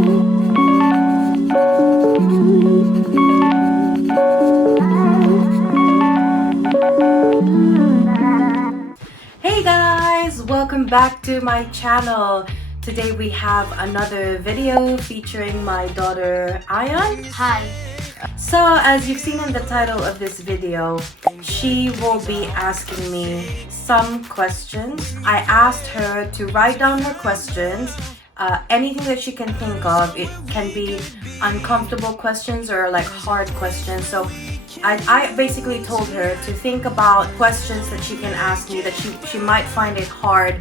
Hey guys, welcome back to my channel. Today we have another video featuring my daughter Ayan. Hi. So as you've seen in the title of this video, she will be asking me some questions. I asked her to write down her questions, anything that she can think of. It can be uncomfortable questions or like hard questions. So I basically told her to think about questions that she can ask me that she might find it hard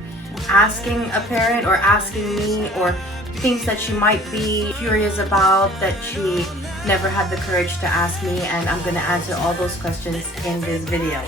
asking a parent or asking me, or things that she might be curious about that she never had the courage to ask me, and I'm gonna answer all those questions in this video.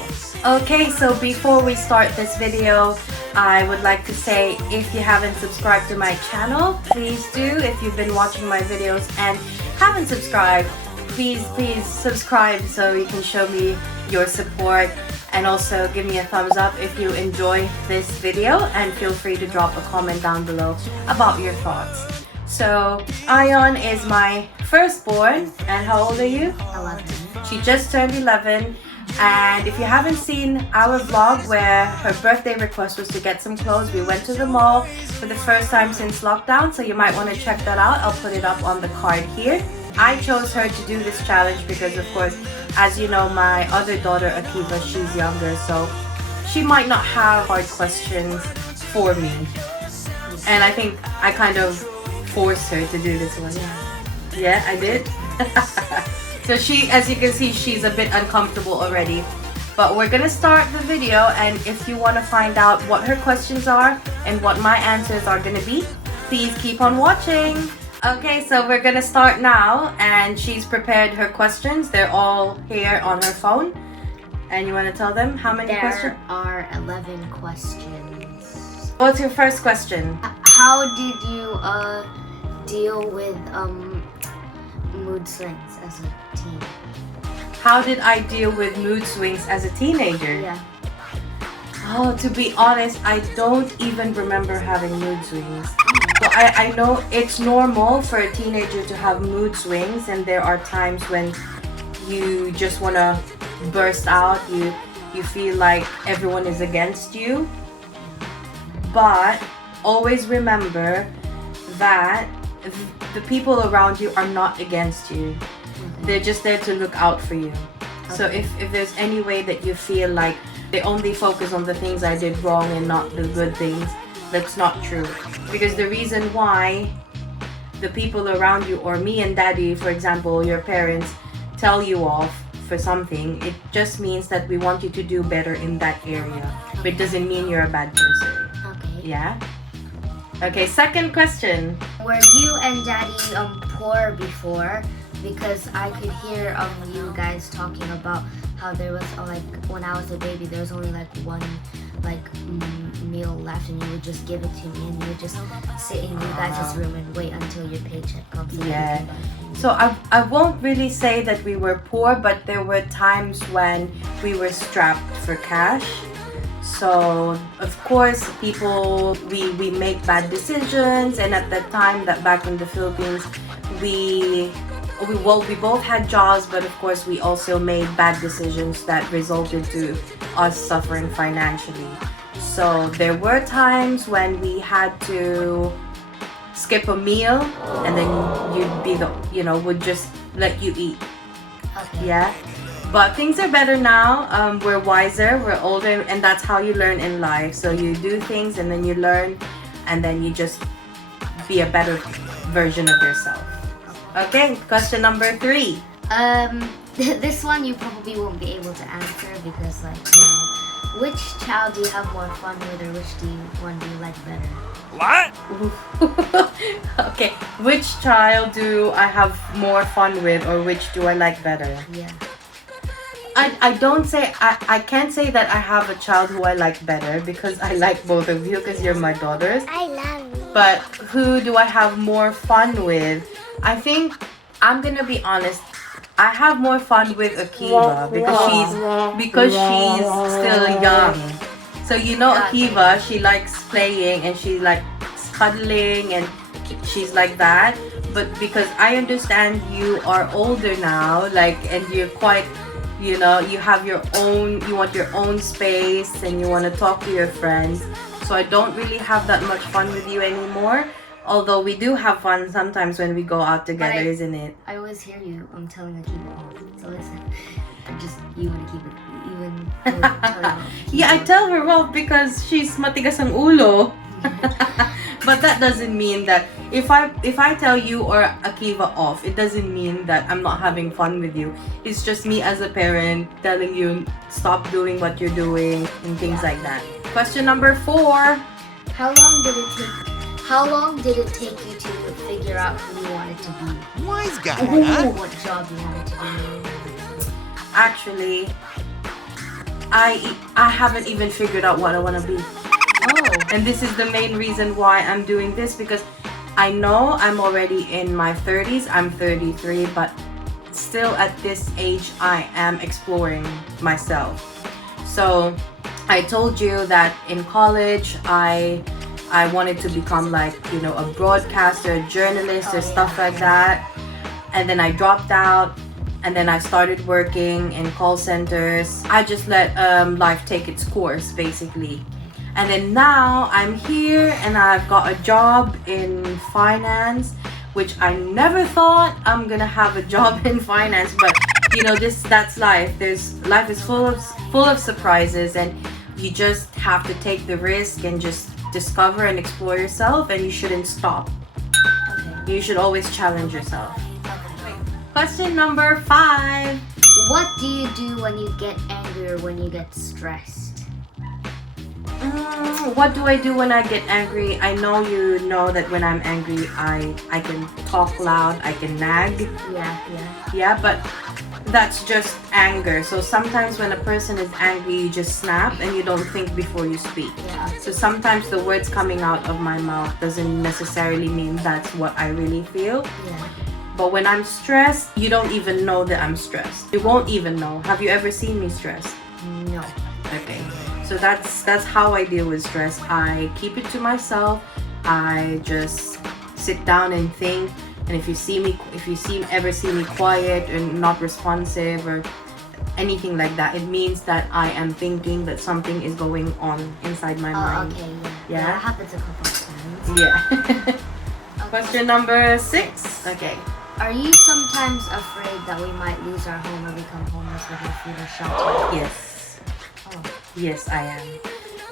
Okay, so before we start this video, I would like to say, if you haven't subscribed to my channel, please do. If you've been watching my videos and haven't subscribed, please subscribe so you can show me your support, and also give me a thumbs up if you enjoy this video, and feel free to drop a comment down below about your thoughts. So Ayan is my firstborn, and how old are you? 11. She just turned 11, and if you haven't seen our vlog where her birthday request was to get some clothes, we went to the mall for the first time since lockdown, so you might want to check that out. I'll put it up on the card here. I chose her to do this challenge because, of course, as you know, my other daughter Akiva, she's younger, so she might not have hard questions for me, and I think I kind of forced her to do this one. Yeah, I did. So she, as you can see, she's a bit uncomfortable already, but we're gonna start the video, and if you want to find out what her questions are and what my answers are gonna be, please keep on watching. Okay, so we're gonna start now, and she's prepared her questions. They're all here on her phone. And you want to tell them how many questions? There are 11 questions. What's your first question? How did you deal with mood swings as a teen? How did I deal with mood swings as a teenager? Yeah. Oh, to be honest, I don't even remember having mood swings. So I know it's normal for a teenager to have mood swings, and there are times when you just want to burst out, you feel like everyone is against you. But always remember that the people around you are not against you. They're just there to look out for you. So if there's any way that you feel like they only focus on the things I did wrong and not the good things, that's not true. Because the reason why the people around you, or me and daddy, for example, your parents, tell you off for something, it just means that we want you to do better in that area. But it doesn't mean you're a bad person. Okay. Yeah? Okay, second question. Were you and daddy poor before? Because I could hear you guys talking about how there was like, when I was a baby, there was only like one meal left, and you would just give it to me, and you would just sit in you guys' room and wait until your paycheck comes. Yeah. So I won't really say that we were poor, but there were times when we were strapped for cash. So of course we make bad decisions, and at that time, that back in the Philippines, we both had jobs, but of course we also made bad decisions that resulted to us suffering financially. So there were times when we had to skip a meal, and then would just let you eat. Okay. Yeah. But things are better now. We're wiser, we're older, and that's how you learn in life. So you do things, and then you learn, and then you just be a better version of yourself. Okay, question number 3. This one you probably won't be able to answer because, which child do you have more fun with, or which one do you like better? What? Okay, which child do I have more fun with, or which do I like better? Yeah. I can't say that I have a child who I like better, because I like both of you, because you're my daughters. I love you. But who do I have more fun with? I think I'm gonna be honest. I have more fun with Akiva because she's still young. So Akiva, she likes playing, and she likes cuddling, and she's like that. but because I understand you are older now, like, and you're quite, you know, you have your own, you want your own space and you want to talk to your friends. So I don't really have that much fun with you anymore. Although we do have fun sometimes when we go out together, isn't it? I always hear you. I'm telling her to keep it off. So listen, just you want to keep it even. Yeah, I tell her off because she's matigas ang ulo. But that doesn't mean that if I tell you or Akiva off, it doesn't mean that I'm not having fun with you. It's just me as a parent telling you stop doing what you're doing and things like that. Question number 4. How long did it take you to figure out who you wanted to be? Wise guy, Or huh? what job you wanted to do? Actually, I haven't even figured out what I want to be. Oh. And this is the main reason why I'm doing this, because I know I'm already in my 30s. I'm 33, but still at this age I am exploring myself. So I told you that in college I wanted to become like, you know, a broadcaster, a journalist, or stuff like that. And then I dropped out, and then I started working in call centers. I just let life take its course, basically. And then now I'm here and I've got a job in finance, which I never thought I'm gonna have a job in finance, but you know, that's life. Life is full of surprises, and you just have to take the risk and just discover and explore yourself, and you shouldn't stop. Okay. You should always challenge yourself. Okay. Question number 5. What do you do when you get angry or when you get stressed? What do I do when I get angry? I know you know that when I'm angry, I can talk loud, I can nag. Yeah, but that's just anger. So sometimes when a person is angry, you just snap and you don't think before you speak. Yeah. So sometimes the words coming out of my mouth doesn't necessarily mean that's what I really feel. Yeah. But when I'm stressed, you don't even know that I'm stressed. You won't even know. Have you ever seen me stressed? No. Okay. So that's how I deal with stress. I keep it to myself. I just sit down and think. And if you ever see me quiet and not responsive or anything like that, it means that I am thinking that something is going on inside my mind. Okay. Yeah? That happens a couple of times. Yeah. Okay. Question number 6. Okay. Are you sometimes afraid that we might lose our home or become homeless with no food or shelter? Yes. Oh. Yes, I am.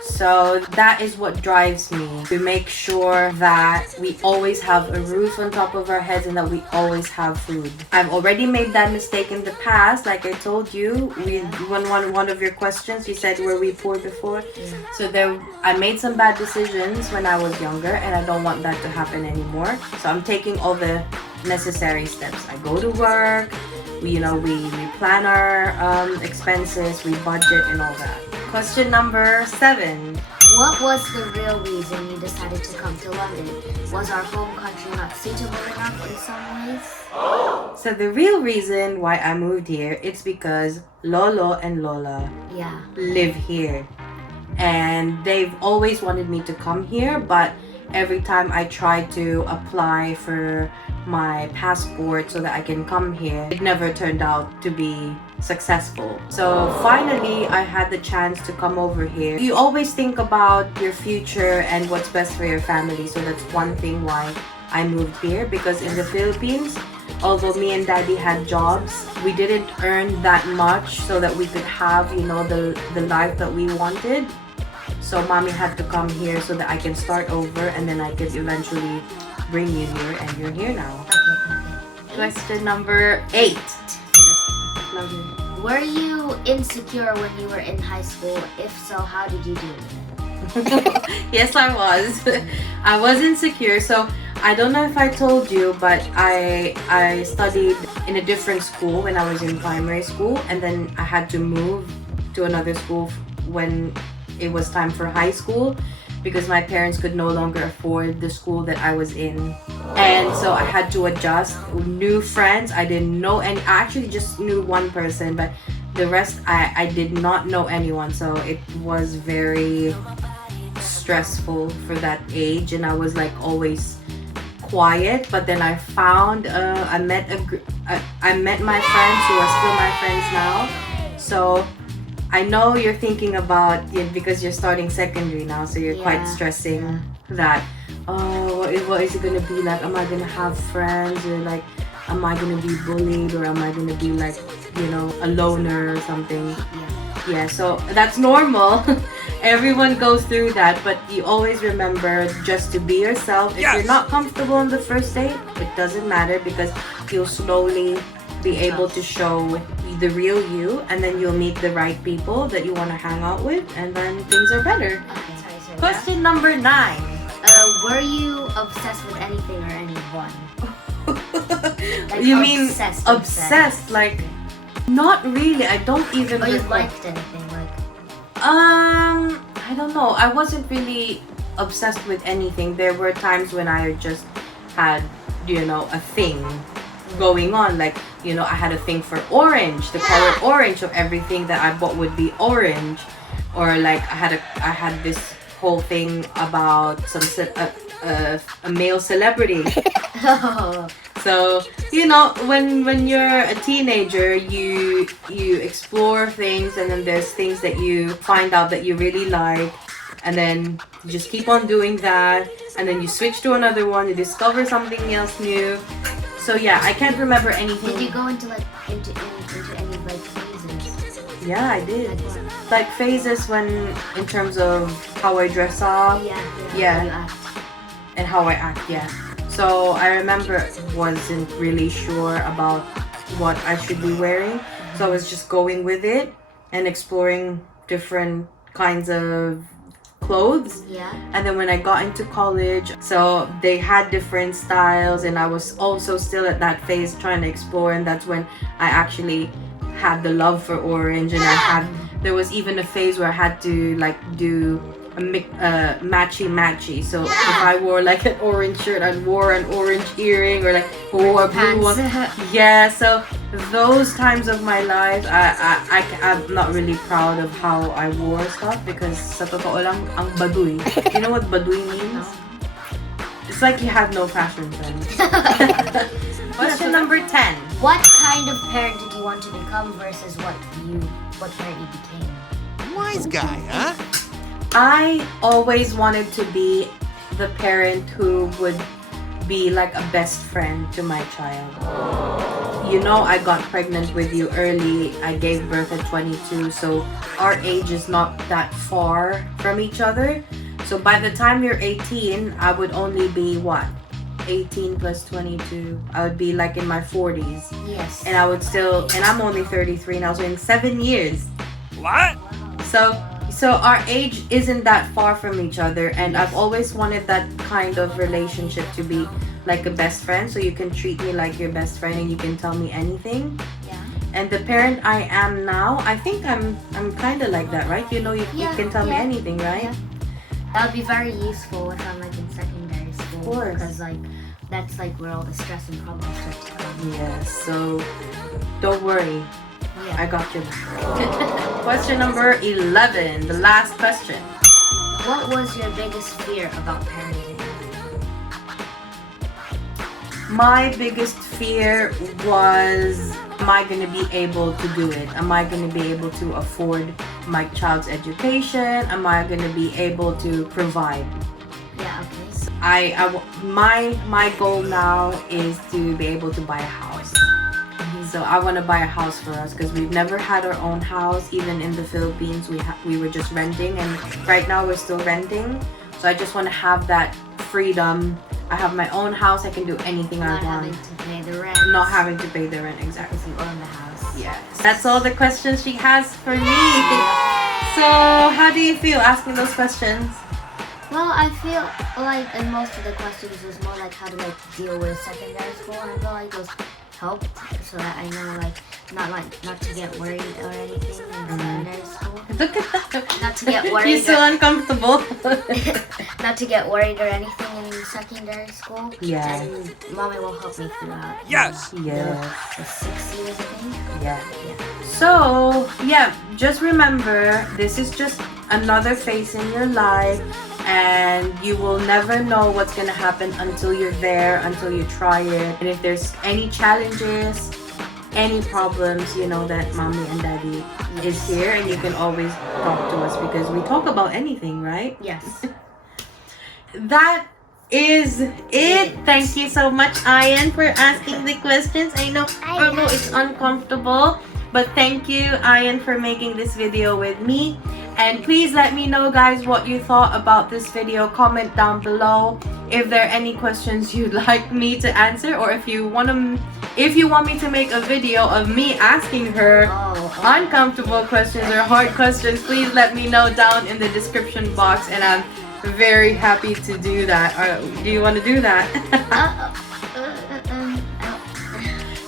So that is what drives me, to make sure that we always have a roof on top of our heads and that we always have food. I've already made that mistake in the past, like I told you. One of your questions, you said, were we poor before? Yeah. So I made some bad decisions when I was younger, and I don't want that to happen anymore. So I'm taking all the necessary steps. I go to work, we plan our expenses, we budget and all that. Question number 7. What was the real reason you decided to come to London? Was our home country not suitable enough in some ways? So the real reason why I moved here, it's because Lolo and Lola live here. And they've always wanted me to come here, but every time I try to apply for my passport so that I can come here, it never turned out to be successful. So finally I had the chance to come over here. You always think about your future and what's best for your family, so that's one thing why I moved here. Because in the Philippines, although me and Daddy had jobs, we didn't earn that much so that we could have, the life that we wanted. So Mommy had to come here so that I can start over, and then I could eventually bring you here, and you're here now. Okay. Question number 8. Were you insecure when you were in high school? If so, how did you do it? Yes, I was. I was insecure. So I don't know if I told you, but I studied in a different school when I was in primary school, and then I had to move to another school when it was time for high school, because my parents could no longer afford the school that I was in. And so I had to adjust. New friends, I didn't know any. I actually just knew one person, but the rest I did not know anyone. So it was very stressful for that age, and I was like always quiet, but then I found I met my friends who are still my friends now. So I know you're thinking about it because you're starting secondary now, so you're quite stressing that. Oh, what is it gonna be like? Am I gonna have friends, or like, am I gonna be bullied, or am I gonna be like, a loner or something? Yeah, so that's normal. Everyone goes through that, but you always remember just to be yourself. If you're not comfortable on the first date, it doesn't matter, because you'll slowly be able to show the real you, and then you'll meet the right people that you want to hang out with, and then things are better. Okay. Question number 9. Were you obsessed with anything or anyone? Like, you mean obsessed? Like, not really. I don't even. Or you liked anything, like? I don't know. I wasn't really obsessed with anything. There were times when I just had, a thing going on. Like, I had a thing for orange, the color orange, so everything that I bought would be orange. Or like I had this whole thing about a male celebrity. So when you're a teenager, you explore things, and then there's things that you find out that you really like, and then you just keep on doing that, and then you switch to another one, you discover something else new. So yeah, I can't remember anything. Did you go into any like phases? Yeah, I did. Like phases in terms of how I dress up. Yeah. And how I act, So I remember wasn't really sure about what I should be wearing. So I was just going with it and exploring different kinds of clothes. Yeah. And then when I got into college, so they had different styles, and I was also still at that phase trying to explore, and that's when I actually had the love for orange, and there was even a phase where I had to like do a matchy. So if I wore like an orange shirt, I wore an orange earring, or like wore a blue one. Yeah, so those times of my life, I'm not really proud of how I wore stuff, because sa totoo lang, ang baduy. You know what baduy means? It's like you have no fashion sense. Question number 10. What kind of parent did you want to become versus what parent you became? Wise guy, huh? I always wanted to be the parent who would be like a best friend to my child. I got pregnant with you early. I gave birth at 22, so our age is not that far from each other. So by the time you're 18, I would only be 18 plus 22. I would be like in my 40s. Yes. And I'm only 33 now, so in 7 years. What? So our age isn't that far from each other, and I've always wanted that kind of relationship to be like a best friend, so you can treat me like your best friend and you can tell me anything. Yeah. And the parent I am now, I think I'm kind of like that, right? You can tell me anything, right? Yeah. That would be very useful if I'm like in secondary school. Of course. Because like that's like where all the stress and problems start to come. Yes. So don't worry. Yeah. I got your back. Question number 11, the last question. What was your biggest fear about parenting? My biggest fear was, am I going to be able to do it? Am I going to be able to afford my child's education? Am I going to be able to provide? Yeah, okay. So my goal now is to be able to buy a house. So I want to buy a house for us, because we've never had our own house. Even in the Philippines, we were just renting, and right now we're still renting. So I just want to have that freedom. I have my own house. I can do anything I want. Not having to pay the rent. Not having to pay the rent, exactly. Because you own the house. Yes. That's all the questions she has for me. So how do you feel asking those questions? Well, I feel like in most of the questions was more like how to like deal with secondary school, and I feel like those helped so that I know like not to get worried or anything in secondary school. Look at that. Not to get worried. You're so uncomfortable. Not to get worried or anything in secondary school. Yeah. And mommy will help me throughout. Yes. Yes. The 6 years, I think. Yeah. So, yeah, just remember, this is just another phase in your life, and you will never know what's going to happen until you're there, until you try it. And if there's any challenges, any problems, you know that mommy and daddy is here, and you can always talk to us because we talk about anything, right? Yes. That is it. Thank you so much, Ian, for asking the questions. I know it's uncomfortable, but thank you, Ian, for making this video with me. And please let me know, guys, what you thought about this video. Comment down below if there are any questions you'd like me to answer, or if you want me to make a video of me asking her uncomfortable questions or hard questions. Please let me know down in the description box, and I'm very happy to do that. Do you want to do that?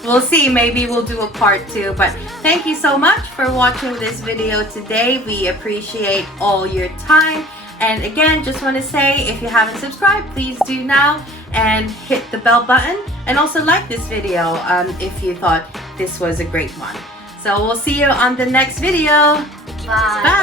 We'll see. Maybe we'll do a part 2. But thank you so much for watching this video today. We appreciate all your time. And again, just want to say, if you haven't subscribed, please do now and hit the bell button. And also like this video if you thought this was a great one. So we'll see you on the next video. Bye. Bye.